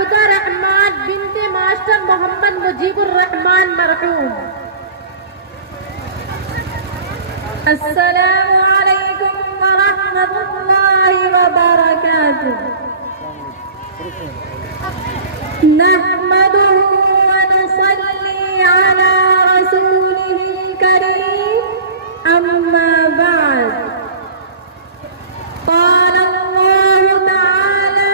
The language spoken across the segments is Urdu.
عابدہ رحمان بنت ماسٹر محمد مجیب الرحمان مرحوم۔ السلام علیکم ورحمۃ اللہ وبرکاتہ۔ نحمده ونصلي على رسوله الكريم أما بعد، قال الله تعالى: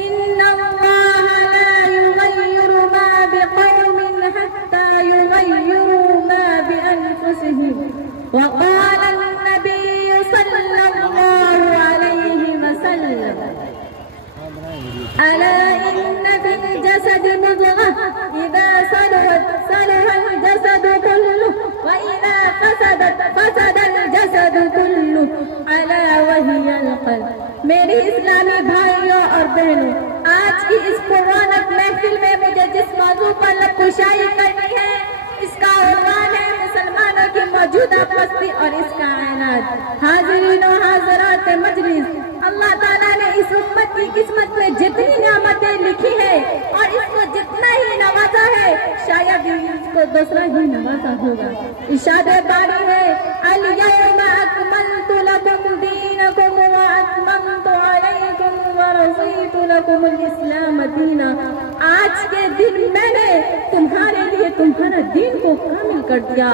إن الله لا يغير ما بقوم حتى يغيروا ما بأنفسهم، وقال النبي صلى الله عليه وسلم: ألا إن في الجسد مضغة إذا صلحت صلح الجسد كله وإذا فسدت فسد الجسد كله ألا وهي القلب۔ میری اسلامی بھائیوں اور بہنوں، آج کی اس پررونق محفل میں مجھے جس موضوع پر لبکشائی کرنی ہے، اس کا عنوان ہے مسلمانوں کی موجودہ پستی اور اس کا اعلان۔ حاضرین و حاضرات مجلس، اللہ تعالیٰ نے اس امت کی قسمت میں جتنی نعمتیں لکھی ہے اور اس کو جتنا ہی نوازا ہے، شاید اس کو دوسرا ہی نوازا ہوگا۔ ارشاد باری ہے: الیوم اکملت لکم دینکم واتممت علیکم ورضیت لکم الاسلام دینا۔ آج کے دن میں نے تمہارے لیے تمہارا دین کو کامل کر دیا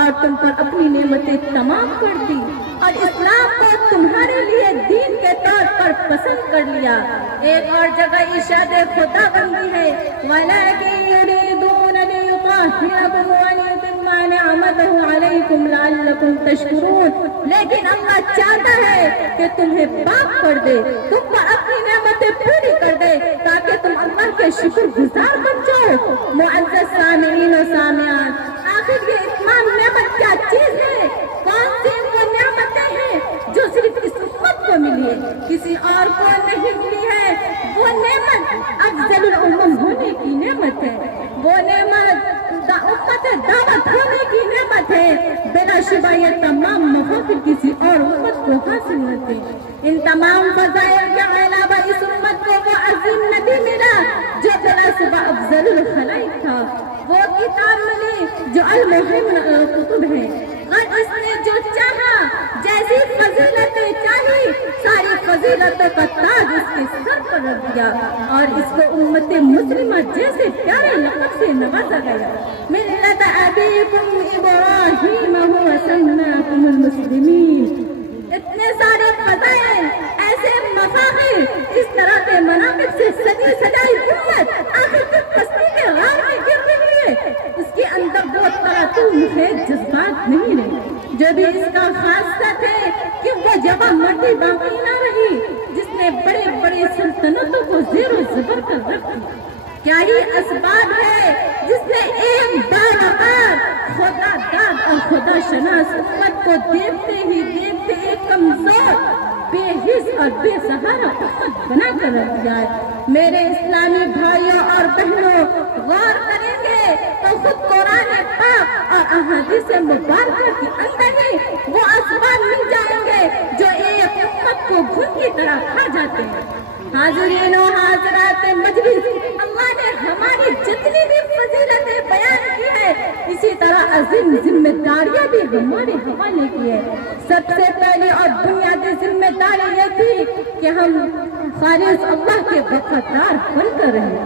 اور تم پر اپنی نعمتیں تمام کر دی اور اسلام کو تمہارے لیے دین کے طور پر پسند کر لیا۔ ایک اور جگہ ارشاد خدا بندی ہے: وَلَٰكِن يُرِيدُونَ لِيُطَهِّرَكُمْ وَلِيُتِمَّ نِعْمَتَهُ عَلَيْكُمْ لَعَلَّكُمْ تَشْكُرُونَ۔ لیکن اللہ چاہتا ہے کہ تمہیں پاک کر دے، تم پر اپنی نعمتیں پوری کر دے تاکہ تم اللہ کے شکر گزار بن جاؤ۔ معزز سامعین و سامعات، آخر یہ اتمام نعمت کیا چیز ہے؟ کون سی وہ نعمتیں ہیں جو صرف اس امت کو ملی ہے، کسی اور کو نہیں ملی ہے؟ وہ نعمت افضل الامم ہونے کی نعمت ہے، وہ نعمت امت دعوت ہونے کی نعمت ہے۔ بلا شبہ یہ تمام مفاخر کسی اور امت کو حاصل ہوتے ہیں۔ ان تمام فضائل کے علاوہ اس امت کو وہ عظیم نبی ملا جو بلا شبہ افضل الخلائق تھا، وہ کتاب ملی جو المہیمن الکتب ہے، اور اس نے جو چاہا جیسی فضیلتیں چاہی ساری فضیلتوں کا تاج اس کے سر پر رکھ دیا اور اس کو امت مسلمہ جیسے پیارے لقب سے نوازا گیا۔ ملت ابیکم ابراہیم هو سماکم المسلمین۔ اتنے سارے فضائل، ایسے مفاخر، اس طرح کے مناقب سے سجی سجائی امت آخر کس پستی کے غار میں گر رہی ہے؟ اس کے اندر وہ تراتم ہے جذبات نہیں رہے، جو بھی اس کا خاصیت ہے کہ وہ جوان مردی باقی نہ رہی جس نے بڑے بڑے سلطنتوں کو زیر و زبر کر رکھ دیا۔ کیا ہی اسباب ہے جس نے ایک بار خدا داد اور خدا شناس امت کو دیکھتے ہی دیکھتے ایک کمزور، بے حس اور بے سہارا امت بنا کر رکھ دیا ہے۔ میرے اسلامی بھائیوں اور بہنوں، غور کریں گے تو خود قرآن پاک اور احادیث مبارکہ کے اندر ہی وہ اسباب مل جائیں گے جو ایک امت کو گھن کی طرح کھا جاتے ہیں۔ حاضرین و حاضرات مجلس، اللہ نے ہماری جتنی بھی فضیلتیں بیان کی ہے اسی طرح عظیم ذمہ داریاں بھی ہمارے حوالے کی ہے۔ سب سے پہلی اور بنیادی ذمہ داری یہ تھی کہ ہم خالص اللہ کے وفادار بن کر رہیں،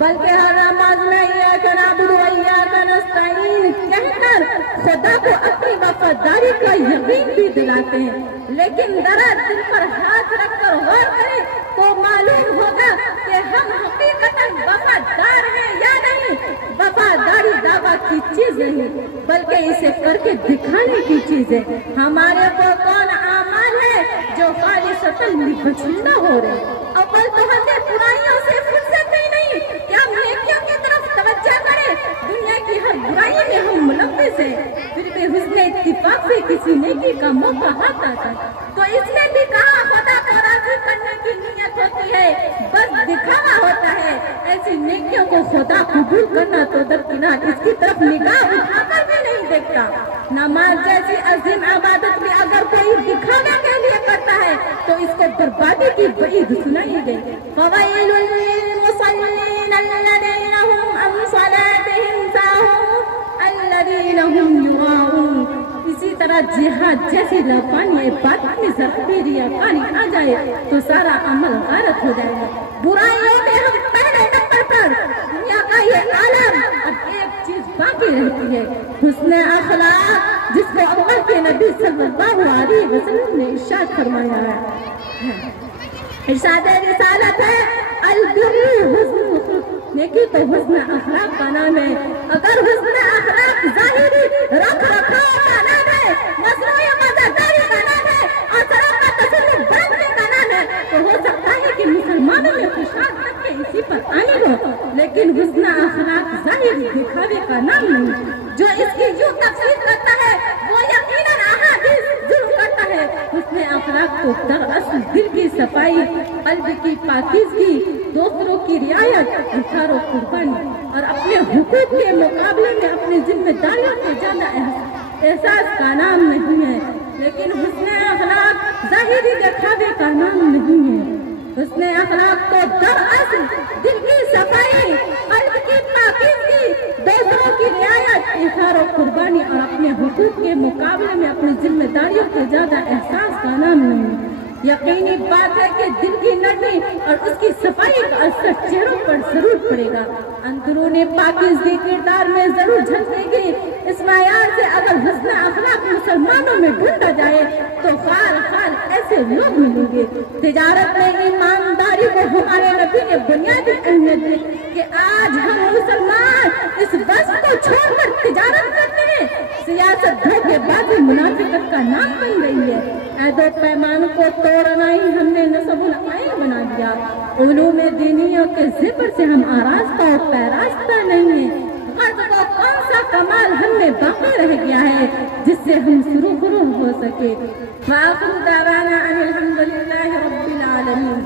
بلکہ ہر نماز میں ایاک نعبد و ایاک نستعین کہہ کر خدا کو اپنی وفاداری کا یقین بھی دلاتے ہیں۔ لیکن ذرا دل پر ہاتھ رکھ کر غور کریں تو معلوم ہوگا کہ ہم حقیقتاً وفادار ہیں یا نہیں۔ وفاداری دعویٰ کی چیز نہیں بلکہ اسے کر کے دکھانے کی چیز ہے۔ ہمارے کو کون اعمال ہے جو خالصتاً بچھنا ہو رہے؟ اول تو ہمیں برائیوں سے فرصت ہی نہیں کہ ہم نیکیوں کی طرف توجہ کریں۔ دنیا کی ہر برائی میں ہم ملوث ہیں، پھر بھی حسن اتفاق سے کسی نیکی کا موقع ہاتھ آتا تو اس نے بھی کہا خدا کو راضی کرنے کی نیت ہوتی ہے، بس دکھاوا ہوتا ہے۔ ایسی نیکیوں کو خدا قبول کرنا تو درکنار، اس کی طرف نگاہ اٹھا کر بھی نہیں دیکھتا۔ نماز جیسی عظیم عبادت بھی اگر کوئی دکھانے کے لیے کرتا ہے تو اس کو بربادی کی وعید سنائی گئی۔ فوائل الصالحين الذين هم عن صلاتهم ساهون الذين هم يراءون. اسی طرح جہاد جیسی لفانی بات میں ذرا بھی ریاکاری آ جائے تو سارا عمل غارت ہو جائے گا. برائیوں میں ہم پہلے نمبر پر، دنیا کا یہ عالم. اب ایک چیز باقی رہتی ہے، حسن اخلاق، جس کو اللہ کے نبی صلی اللہ علیہ وسلم نے ارشاد فرمایا ہے. ارشاد رسالت ہے البر حسن، نیکی تو حسن اخلاق کا نام ہے. اگر حسن اخلاق ظاہری رکھ رکھاؤ کا نام ہے، مصنوعی مزداری کا نام ہے اور صداقت تسلیم برتنے کا نام ہے، تو ہو سکتا ہے کہ مسلمانوں میں خوشحال تک کے اسی پر آنے ہو. لیکن حسن اخلاق ظاہری دکھاوے کا نام نہیں. جو اس کی یوں تفسیر کرتا ہے وہ یقیناً احادیث ضرور کرتا ہے. حسن اخلاق کو دراصل دل کی صفائی، قلب کی پاکیزگی، دوسروں کی رعایت، اظہار و قربانی اور اپنے حقوق کے مقابلے میں اپنی ذمہ داریوں کے زیادہ احساس کا نام نہیں ہے. لیکن حسن اخلاق ظاہری دکھاوے کا نام نہیں ہے. حسن اخلاق تو دراصل دل کی صفائی، قلب کی پاکیزگی، دوسروں کی رعایت، اظہار و قربانی اور اپنے حقوق کے مقابلے میں اپنی ذمہ داریوں کے زیادہ احساس کا نام نہیں ہے. یقینی بات ہے کہ دل کی نرمی اور اس کی صفائی کا اثر چہروں پر ضرور پڑے گا. اندرونی پاکیزگی کردار میں ضرور جھلکے گی. اس معیار سے اگر حسن اخلاق مسلمانوں میں ڈھونڈا جائے تو خال خال ایسے لوگ ملیں گے. تجارت میں ایمانداری کو ہمارے نبی نے بنیادی اہمیت دی کہ آج ہم مسلمان اس بس کو چھوڑ کر تجارت کرتے ہیں. سیاست دھوکے بازی منافقت کا نام بن رہی ہے. عہد و پیمان کو توڑنا ہی ہم نے نصب العین بنا دیا. علوم دینیوں کے ذکر سے ہم آراستہ اور پیراستہ نہیں ہیں. غرب کو کون سا کمال ہم میں باقی رہ گیا ہے جس سے ہم سرخرو ہو سکے. وآخر دعوانا ان الحمد للہ رب العالمین.